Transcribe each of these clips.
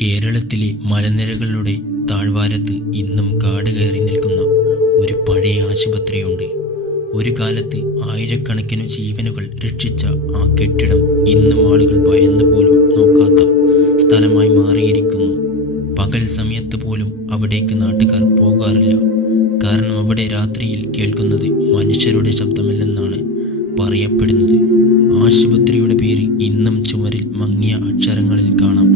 കേരളത്തിലെ മലനിരകളുടെ താഴ്വാരത്ത് ഇന്നും കാട് കയറി നിൽക്കുന്ന ഒരു പഴയ ആശുപത്രിയുണ്ട്. ഒരു കാലത്ത് ആയിരക്കണക്കിന് ജീവനുകൾ രക്ഷിച്ച ആ കെട്ടിടം ഇന്നും ആളുകൾ ഭയന്ന് പോലും നോക്കാത്ത സ്ഥലമായി മാറിയിരിക്കുന്നു. പകൽ സമയത്ത് പോലും അവിടേക്ക് നാട്ടുകാർ പോകാറില്ല. കാരണം അവിടെ രാത്രിയിൽ കേൾക്കുന്നത് മനുഷ്യരുടെ ശബ്ദമല്ലെന്നാണ് പറയപ്പെടുന്നത്. ആശുപത്രിയുടെ പേര് ഇന്നും ചുമരിൽ മങ്ങിയ അക്ഷരങ്ങളിൽ കാണാം.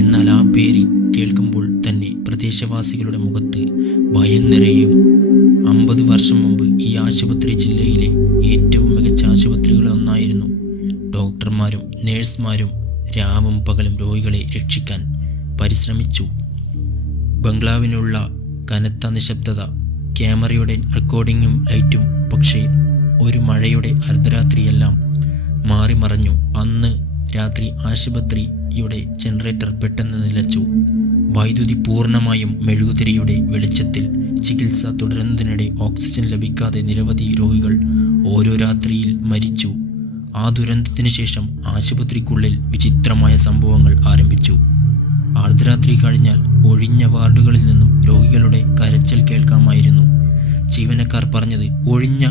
എന്നാൽ ആ പേര് കേൾക്കുമ്പോൾ തന്നെ പ്രദേശവാസികളുടെ മുഖത്ത് ഭയം നിറയും. 50 വർഷം മുമ്പ് ഈ ആശുപത്രി ജില്ലയിലെ ഏറ്റവും മികച്ച ആശുപത്രികളൊന്നായിരുന്നു. ഡോക്ടർമാരും നഴ്സുമാരും രാവും പകലും രോഗികളെ രക്ഷിക്കാൻ പരിശ്രമിച്ചു. ബംഗ്ലാവിനുള്ള കനത്ത നിശബ്ദത, ക്യാമറയുടെ റെക്കോർഡിങ്ങും ലൈറ്റും. പക്ഷേ ഒരു മഴയുടെ അർദ്ധരാത്രിയെല്ലാം മാറി മറഞ്ഞു. അന്ന് രാത്രി ആശുപത്രിയുടെ ജനറേറ്റർ പെട്ടെന്ന് നിലച്ചു. വൈദ്യുതി പൂർണ്ണമായും മെഴുകുതിരിയുടെ വെളിച്ചത്തിൽ ചികിത്സ തുടരുന്നതിനിടെ ഓക്സിജൻ ലഭിക്കാതെ നിരവധി രോഗികൾ ഓരോ രാത്രിയിൽ മരിച്ചു. ആ ദുരന്തത്തിന് ശേഷം ആശുപത്രിക്കുള്ളിൽ വിചിത്രമായ സംഭവങ്ങൾ ആരംഭിച്ചു. അർദ്ധരാത്രി കഴിഞ്ഞാൽ ഒഴിഞ്ഞ വാർഡുകളിൽ നിന്നും രോഗികളുടെ കരച്ചിൽ കേൾക്കാമായിരുന്നു. ജീവനക്കാർ പറഞ്ഞത് ഒഴിഞ്ഞ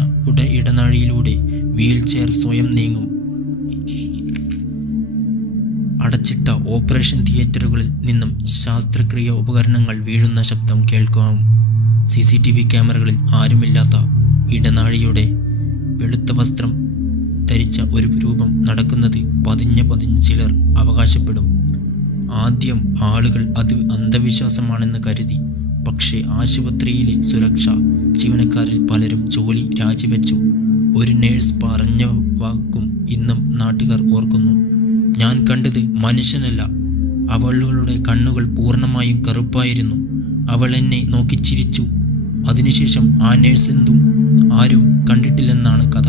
ഇടനാഴിയിലൂടെ വീൽചെയർ സ്വയം നീങ്ങും. അടച്ചിട്ട ഓപ്പറേഷൻ തിയേറ്ററുകളിൽ നിന്നും ശസ്ത്രക്രിയ ഉപകരണങ്ങൾ വീഴുന്ന ശബ്ദം കേൾക്കാം. CCTV ക്യാമറകളിൽ ആരുമില്ലാത്ത ഇടനാഴിയുടെ വെളുത്ത വസ്ത്രം ധരിച്ച ഒരു രൂപം നടക്കുന്നത് പതിഞ്ഞ് ചിലർ അവകാശപ്പെടും. ആദ്യം ആളുകൾ അത് അന്ധവിശ്വാസമാണെന്ന് കരുതി. പക്ഷേ ആശുപത്രിയിലെ സുരക്ഷാ ജീവനക്കാരിൽ പലരും ജോലി രാജിവെച്ചു. ഒരു നേഴ്സ് പറഞ്ഞ വാക്കും ഇന്നും നാട്ടുകാർ ഓർക്കുന്നു. ഞാൻ കണ്ടത് മനുഷ്യനല്ല, അവളുടെ കണ്ണുകൾ പൂർണ്ണമായും കറുപ്പായിരുന്നു. അവൾ എന്നെ നോക്കി ചിരിച്ചു. അതിനുശേഷം ആ നേഴ്സ് എന്തും ആരും കണ്ടിട്ടില്ലെന്നാണ് കഥ.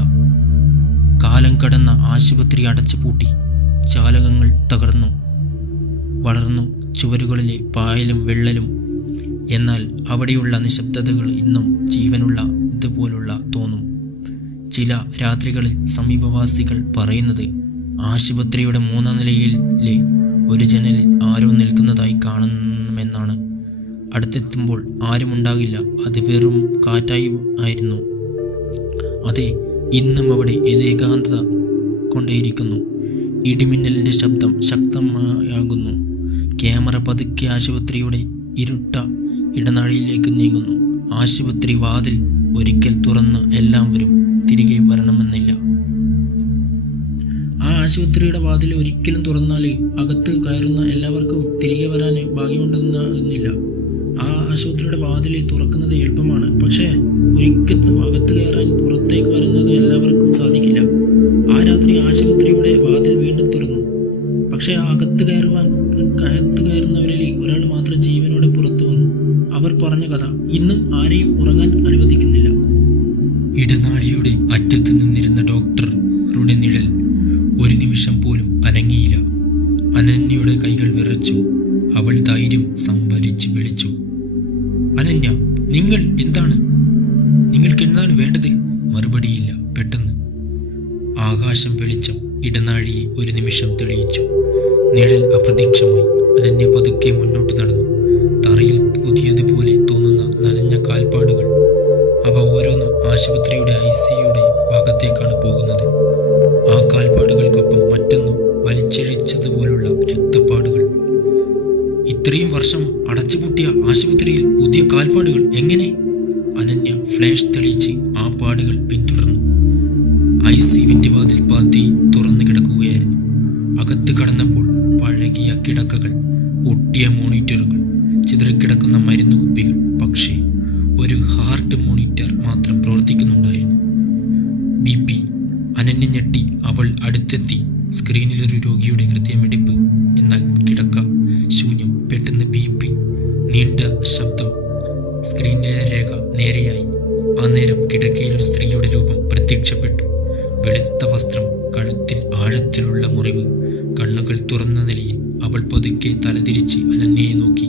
കാലം കടന്ന ആശുപത്രി അടച്ചുപൂട്ടി. ജാലകങ്ങൾ തകർന്നു വളർന്നു ചുവരുകളിലെ പായലും വെള്ളലും. എന്നാൽ അവിടെയുള്ള നിശബ്ദതകൾ ഇന്നും ജീവനുള്ള ഇതുപോലുള്ള തോന്നും. ചില രാത്രികളിൽ സമീപവാസികൾ പറയുന്നത് ആശുപത്രിയുടെ 3ാം നിലയിലെ ഒരു ജനലിൽ ആരോ നിൽക്കുന്നതായി കാണുമെന്നാണ്. അടുത്തെത്തുമ്പോൾ ആരുമുണ്ടാകില്ല. അത് വെറും കാറ്റായി ആയിരുന്നു. അതെ, ഇന്നും അവിടെ ഏകാന്തത കൊണ്ടേയിരിക്കുന്നു. ഇടിമിന്നലിൻ്റെ ശബ്ദം ശക്തമാകുന്നു. ക്യാമറ പതുക്കെ ആശുപത്രിയുടെ ഇരുട്ട ഇടനാഴിയിലേക്ക് നീങ്ങുന്നു. ആശുപത്രി വാതിൽ ഒരിക്കൽ തുറന്ന് എല്ലാവരും തിരികെ വരണമെന്നില്ല. ആ ആശുപത്രിയുടെ വാതിൽ ഒരിക്കലും തുറന്നാൽ അകത്ത് കയറുന്ന എല്ലാവർക്കും തിരികെ വരാൻ ഭാഗ്യമുണ്ടെന്നില്ല. ആ ആശുപത്രിയുടെ വാതിൽ തുറക്കുന്നത് എളുപ്പമാണ്. പക്ഷേ ഒരിക്കലും അകത്ത് കയറാൻ പുറത്തേക്ക് വരുന്നത് എല്ലാവർക്കും സാധിക്കില്ല. ആ രാത്രി ആശുപത്രിയുടെ വാതിൽ വീണ്ടും തുറന്നു. പക്ഷേ അകത്ത് കയറുന്നവരിൽ ഒരാൾ മാത്രം ജീവനോടെ പുറത്തു വന്നു. അവർ പറഞ്ഞ കഥ ഇന്നും ആരെയും ഉറങ്ങാൻ അനുവദിക്കുന്നില്ല. ഇടനാഴിയുടെ അറ്റത്ത് നിന്നിരുന്ന ഡോക്ടറുടെ നിഴൽ ഒരു നിമിഷം പോലും അനങ്ങിയില്ല. അനന്യയുടെ കൈകൾ വിറച്ചു. അവൾ ധൈര്യം സംഭരിച്ച് വിളിച്ചു, അനന്യ, നിങ്ങൾക്ക് എന്താണ് വേണ്ടത്? മറുപടിയില്ല. പെട്ടെന്ന് ആകാശം വെളിച്ചം ഇടനാഴിയെ ഒരു നിമിഷം തെളിയിച്ചു. നിഴൽ അപ്രത്യക്ഷമായി. അനന്യ പതുക്കെ മുന്നോട്ട് നടന്നു. തറയിൽ പുതിയതുപോലെ തോന്നുന്ന നനഞ്ഞ കാൽപ്പാടുകൾ. അവ ഓരോന്നും ആശുപത്രിയുടെ ICUയുടെ ഭാഗത്തേക്കാണ് പോകുന്നത്. ആ കാൽപ്പാടുകൾക്കൊപ്പം മറ്റൊന്നും വലിച്ചിഴിച്ചതുപോലുള്ള രക്തപ്പാടുകൾ. ഇത്രയും വർഷം അടച്ചുപൂട്ടിയ ആശുപത്രിയിൽ പുതിയ കാൽപ്പാടുകൾ എങ്ങനെ? അനന്യ ഫ്ലാഷ് തെളിയിച്ച് ആ പാടുകൾ പിന്തുടർന്നു. ICUവിൻ്റെ വാതിൽ പാതി തുറന്നു കിടക്കുകയായിരുന്നു. അകത്ത് കടന്നപ്പോൾ പഴകിയ കിടക്കകൾ, പൊട്ടിയ മോണിറ്ററുകൾ, ചിതറിക്കിടക്കുന്ന മരുന്ന് കുപ്പികൾ. പക്ഷേ ഒരു ഹാർട്ട് മോണിറ്റർ മാത്രം പ്രവർത്തിക്കുന്നുണ്ടായിരുന്നു. BP. അനന്യ ഞെട്ടി. അവൾ അടുത്തെത്തി. സ്ക്രീനിലൊരു രോഗിയുടെ ഹൃദയമിടിപ്പ്. എന്നാൽ കിടക്ക ശൂന്യം. പെട്ടെന്ന് BP. നീണ്ട ശബ്ദം. സ്ക്രീനിലെ രേഖ നേരെയായി. ആ നേരം കിടക്കയിൽ ഒരു സ്ത്രീയുടെ രൂപം പ്രത്യക്ഷപ്പെട്ടു. വെളുത്ത വസ്ത്രം, കഴുത്തിൽ ആഴത്തിലുള്ള മുറിവ്, കണ്ണുകൾ തുറന്ന നിലയിൽ. അവൾ പതുക്കെ തലതിരിച്ച് അനന്യയെ നോക്കി.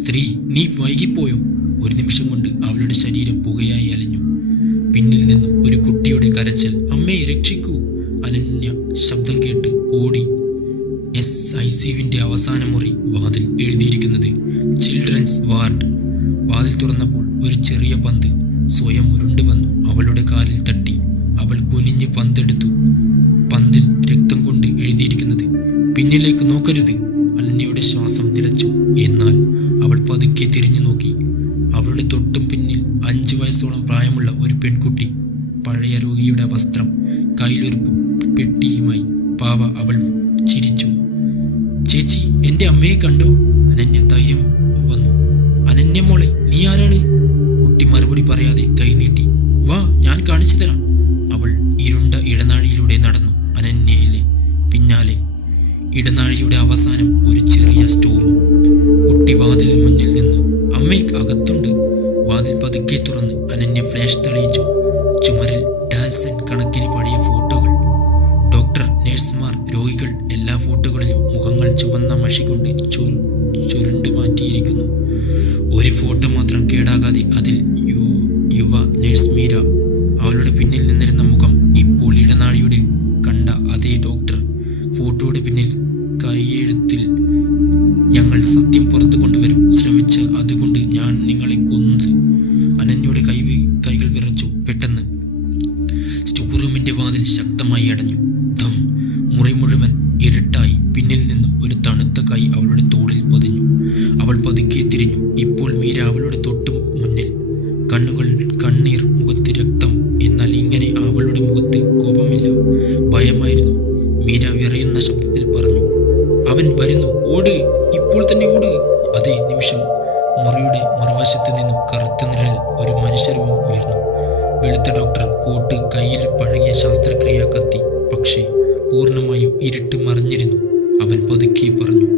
സ്ത്രീ, നീ വൈകിപ്പോയോ? ഒരു നിമിഷം കൊണ്ട് അവളുടെ ശരീരം പുകയായി അലഞ്ഞു. പിന്നിൽ നിന്നും ഒരു കുട്ടിയുടെ കരച്ചിൽ. അമ്മേ, രക്ഷിക്കൂ! അനന്യ ശബ്ദം കേട്ട് ഓടി. ICUവിൻ്റെ അവസാന മുറി മുറി വാതിൽ എഴുതിയിരിക്കുന്നത് ചിൽഡ്രൻസ് വാർഡ്. വാതിൽ തുറന്നപ്പോൾ ഒരു ചെറിയ പന്ത് സ്വയം ഉരുണ്ടു വന്നു അവളുടെ കാലിൽ തട്ടി. അവൾ കുനിഞ്ഞ് പന്തെടുത്തു. പന്തിൽ രക്തം കൊണ്ട് എഴുതിയിരിക്കുന്നത് പിന്നിലേക്ക് നോക്കരുത്. അനന്യയുടെ ശ്വാസം നിലച്ചു. എന്നാൽ അവൾ പതുക്കെ തിരിഞ്ഞു നോക്കി. അവളുടെ തൊട്ടും പിന്നിൽ 5 വയസ്സോളം പ്രായമുള്ള ഒരു പെൺകുട്ടി. പഴയ രോഗിയുടെ വസ്ത്രം, കയ്യിലൊരു പെട്ടിയുമായി. പാവ അവൾ ചിരിച്ചു. ചേച്ചി, എൻ്റെ അമ്മയെ കണ്ടോ? അനന്യ ധൈര്യം വന്നു. അനന്യ മോളെ, നീ ആരാണ്? കുട്ടി മറുപടി പറയാതെ കൈനീട്ടി. വാ, ഞാൻ കാണിച്ചു തരാം. അവൾ ഇരുണ്ട ഇടനാഴിയിലൂടെ നടന്നു. അനന്യയിലെ പിന്നാലെ. ഇടനാഴിയുടെ അവസാനം ഒരു ചെറിയ സ്റ്റോർ റൂം. കുട്ടി വാതിലിന് മുന്നിൽ നിന്ന്. അമ്മേ, അകത്തുണ്ട്. വാതിൽ പതുക്കെ തുറന്ന് അനന്യ ഫ്ലാഷ് തെളിയിച്ചു. ചുമരിൽ ഡസൻ കണക്കിന് പഴയ ഫോട്ടോകൾ. ഡോക്ടർ, നഴ്സുമാർ, രോഗികൾ. എല്ലാ ഫോട്ടോകളിലും മുഖങ്ങൾ ചുവന്ന മഷി കൊണ്ട് ചുരുണ്ടു മാറ്റിയിരിക്കുന്നു. ഒരു ഫോട്ടോ മാത്രം കേടാകാതെ. അതിൽ യുവ നഴ്സ് മീര. അവളുടെ പിന്നിൽ നിന്നിരുന്ന മുഖം ഇപ്പോൾ ഇടനാഴിയുടെ കണ്ട അതേ ഡോക്ടർ. ഫോട്ടോയുടെ പിന്നിൽ കൈയെഴുത്തിൽ, ഞങ്ങൾ സത്യം പുറത്തു കൊണ്ടുവരും ശ്രമിച്ച്, അതുകൊണ്ട് ഞാൻ നിങ്ങളെ കൊന്നത്. അനന്യയുടെ കൈകൾ വിറച്ചു. പെട്ടെന്ന് സ്റ്റോർ റൂമിന്റെ വാതിൽ ശക്തമായി അടഞ്ഞു. ധം. മുറി മുഴുവൻ ഇരുട്ടായി. പിന്നിൽ നിന്നും ഒരു തണുത്ത കൈ അവളുടെ തോളിൽ പൊതിഞ്ഞു. അവൾ പതുക്കെ തിരിഞ്ഞു. ഇപ്പോൾ മീര അവളുടെ തൊട്ടു മുന്നിൽ. കണ്ണുകൾ കണ്ണീർ, മുഖത്ത് രക്തം. എന്നാൽ ഇങ്ങനെ അവളുടെ മുഖത്ത് കോപമില്ല, ഭയമായിരുന്നു. മീര വിറയുന്ന ശബ്ദത്തിൽ പറഞ്ഞു, അവൻ വരുന്നു, ഓട്, ഇപ്പോൾ തന്നെ ഓട്. അതേ നിമിഷം മുറിയുടെ മറുവശത്ത് നിന്നും കറുത്ത നിഴൽ ഒരു മനുഷ്യരൂപം ഉയർന്നു. വെളുത്ത ഡോക്ടർ കോട്ട്, കയ്യിൽ പഴകിയ ശസ്ത്രക്രിയ കത്തി. പക്ഷേ പൂർണ്ണമായും ഇരുട്ട് മറഞ്ഞിരുന്നു. അവൻ പതുക്കെ പറഞ്ഞു,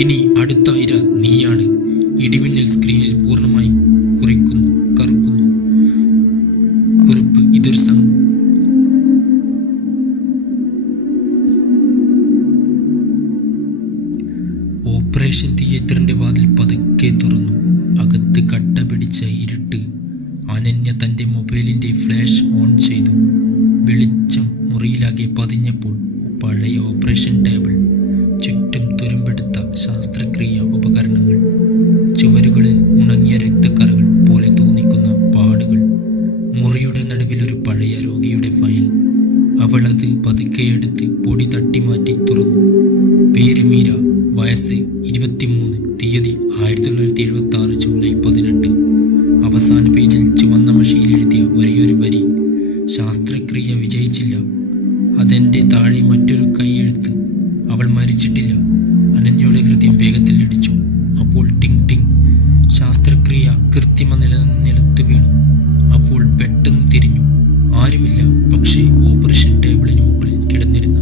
ഇനി അടുത്ത ഇര നീയാണ്. ഇടിമിന്നൽ സ്ക്രീനിൽ പൂർണ്ണമായും കറുക്കുന്നു. കുറിപ്പ്: ഇതൊരു ഓപ്പറേഷൻ തിയേറ്ററിന്റെ വാതിൽ പതുക്കെ തുറന്നു. അകത്ത് കട്ട പിടിച്ച ഇരുട്ട്. അനന്യ തൻ്റെ മൊബൈലിന്റെ ഫ്ലാഷ് ഓൺ ചെയ്തു. വെളിച്ചം മുറിയിലാകെ പതിഞ്ഞപ്പോൾ പഴയ ഓപ്പറേഷൻ ടേബിൾ, ചുറ്റും തുരുമ്പെടുത്ത ശസ്ത്രക്രിയ ഉപകരണങ്ങൾ, ചുവരുകളിൽ ഉണങ്ങിയ രക്തക്കറകൾ പോലെ തോന്നിക്കുന്ന പാടുകൾ. മുറിയുടെ നടുവിലൊരു പഴയ രോഗിയുടെ ഫയൽ. അവൾ അത് പതുക്കെയെടുത്ത് പൊടി തട്ടിമാറ്റി തുറന്നു. പേര് മീര, വയസ്സ് 23, തീയതി 1976 ജൂലൈ 18. അവസാന പേജിൽ ചുവന്ന മഷിയിൽ എഴുതിയ ഒരേയൊരു വരി, ശസ്ത്രക്രിയ വിജയിച്ചില്ല. അതെൻ്റെ താഴെ മറ്റൊരു കൈയെഴുത്ത്, അവൾ മരിച്ചിട്ടില്ല. അനന്യയുടെ ഹൃദയം വേഗത്തിൽ ഇടിച്ചു. അപ്പോൾ ടിങ് ടിങ്. ശസ്ത്രക്രിയ കൃത്രിമ നിലത്ത് വീണു. അപ്പോൾ പെട്ടെന്ന് തിരിഞ്ഞു. ആരുമില്ല. പക്ഷേ ഓപ്പറേഷൻ ടേബിളിന് മുകളിൽ കിടന്നിരുന്ന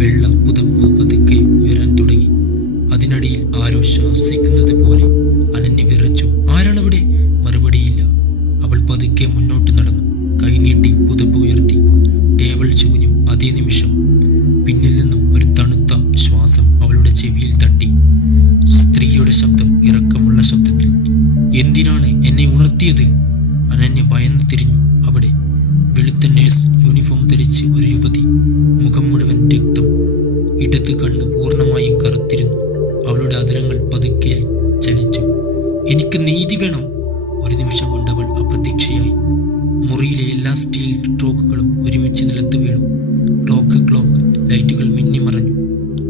വെള്ള പുതപ്പ് പതുക്കെ ഉയരാൻ തുടങ്ങി. അതിനടിയിൽ ആരോ ശ്വസിക്കുന്നത് പോലെ. അനന്യ വിറച്ചു. ആരാണവിടെ? മറുപടിയില്ല. അവൾ പതുക്കെ മുന്നോട്ട് നടന്നു. കൈനീട്ടി പുതപ്പ് ഉയർത്തി. ടേബിൾ ചൂഞ്ഞു. അതേ നിമിഷം പിന്നിൽ നിന്നും ഒരു തണുത്ത ശ്വാസം അവളുടെ ചെവിയിൽ തട്ടി. സ്ത്രീയുടെ ശബ്ദം, ഇറക്കമുള്ള ശബ്ദത്തിൽ. എന്തിനാണ് എന്നെ ഉണർത്തിയത്? അനന്യ ഭയന്ന് തിരിഞ്ഞു. അവിടെ വെളുത്ത നേഴ്സ് യൂണിഫോം ധരിച്ച് ഒരു യുവതി. മുഖം മുഴുവൻ രക്തം. ഇടത് കണ്ണ് പൂർണ്ണമായും കറുത്തിരുന്നു. അവളുടെ അധരങ്ങൾ പതുക്കെ ചലിച്ചു. എനിക്ക് നീതി വേണം. ഒരു നിമിഷം കൊണ്ട് അവൾ അപ്രതീക്ഷയായി. മുറിയിലെ എല്ലാ സ്റ്റീൽ ട്രോക്കുകളും ഒരുമിച്ച് നിലത്ത് വീണു. ക്ലോക്ക് ലൈറ്റുകൾ മിന്നിമറഞ്ഞു.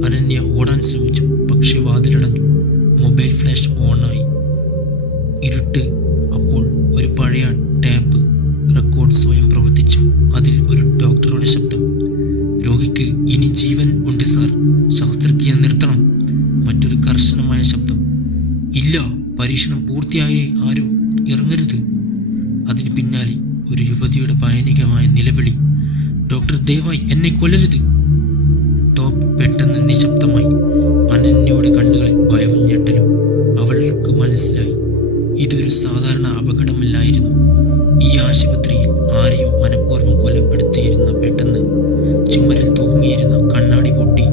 അനന്യ ഓടാൻ ശ്രമിച്ചു. പക്ഷെ വാതിലടഞ്ഞു. മൊബൈൽ ഫ്ലാഷ് ഓണായി. ഇരുട്ട്. അപ്പോൾ ഒരു പഴയ ടാപ്പ് റെക്കോർഡ് സ്വയം പ്രവർത്തിച്ചു. അതിൽ ഒരു ഡോക്ടറുടെ ശബ്ദം. രോഗിക്ക് ഇനി ജീവൻ ഉണ്ട് സാർ, ശസ്ത്രക്രിയ നിർത്തണം. മറ്റൊരു കർശനമായ ശബ്ദം. ഇല്ല, പരീക്ഷണം പൂർത്തിയായേ ആരും ഇറങ്ങരുത്. അതിന് പിന്നാലെ ഒരു യുവതിയുടെ ഭയാനകമായ നിലവിളി. ഡോക്ടർ, ദയവായി എന്നെ കൊല്ലരുത്. ടോപ്പ് പെട്ടെന്ന് നിശബ്ദമായി. അനന്യയുടെ കണ്ണുകളിൽ ഭയവും ഞെട്ടലും. അവൾക്ക് മനസ്സിലായി, ഇതൊരു സാധാരണ അപകടമല്ലായിരുന്നു. ഈ ആശുപത്രിയിൽ ആരെയും മനഃപൂർവ്വം കൊലപ്പെടുത്തിയിരുന്ന. പെട്ടെന്ന് ചുമരിൽ തൂങ്ങിയിരുന്ന കണ്ണാടി പൊട്ടി.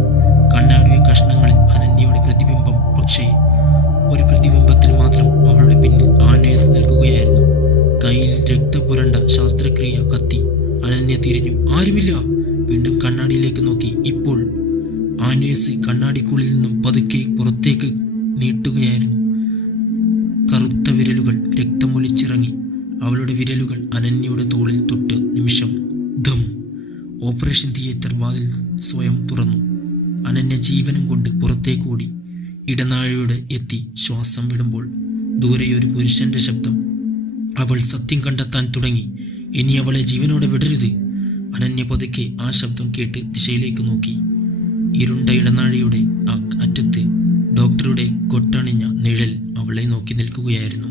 കണ്ണാടിയുടെ കഷ്ണങ്ങളിൽ അനന്യയുടെ പ്രതിബിംബം. പക്ഷേ ഒരു പ്രതിബിംബത്തിൽ മാത്രം. അവളുടെ പിന്നിൽ ആ നേഴ്സ് നിൽക്കുകയായിരുന്നു. കയ്യിൽ രക്തപുരണ്ട ശസ്ത്രക്രിയ കത്തി. അനന്യ തിരിഞ്ഞു. ആരുമില്ല. വീണ്ടും കണ്ണാടിയിലേക്ക് നോക്കി. ഇപ്പോൾ ആ നേഴ്സ് കണ്ണാടിക്കുള്ളിൽ നിന്നും പതുക്കെ പുറത്തേക്ക് അനന്യ ജീവനും കൊണ്ട് പുറത്തേക്കോടി. ഇടനാഴിയുടെ എത്തി ശ്വാസം വിടുമ്പോൾ ദൂരെ ഒരു പുരുഷന്റെ ശബ്ദം. അവൾ സത്യം കണ്ടെത്താൻ തുടങ്ങി. ഇനി അവളെ ജീവനോടെ വിടരുത്. അനന്യ പതുക്കെ ആ ശബ്ദം കേട്ട് ദിശയിലേക്ക് നോക്കി. ഇരുണ്ട ഇടനാഴിയുടെ അറ്റത്ത് ഡോക്ടറുടെ കൊട്ടണിഞ്ഞ നിഴൽ അവളെ നോക്കി നിൽക്കുകയായിരുന്നു.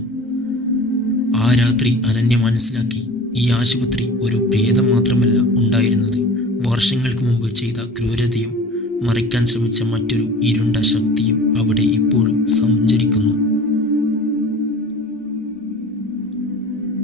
ആ രാത്രി അനന്യ മനസ്സിലാക്കി, ഈ ആശുപത്രി ഒരു പ്രേതം മാത്രമല്ല ഉണ്ടായിരുന്നത്, വർഷങ്ങൾക്ക് മുമ്പ് ചെയ്ത ക്രൂരതയും മറയ്ക്കാൻ ശ്രമിച്ച മറ്റൊരു ഇരുണ്ട ശക്തിയും അവിടെ ഇപ്പോഴും സഞ്ചരിക്കുന്നു.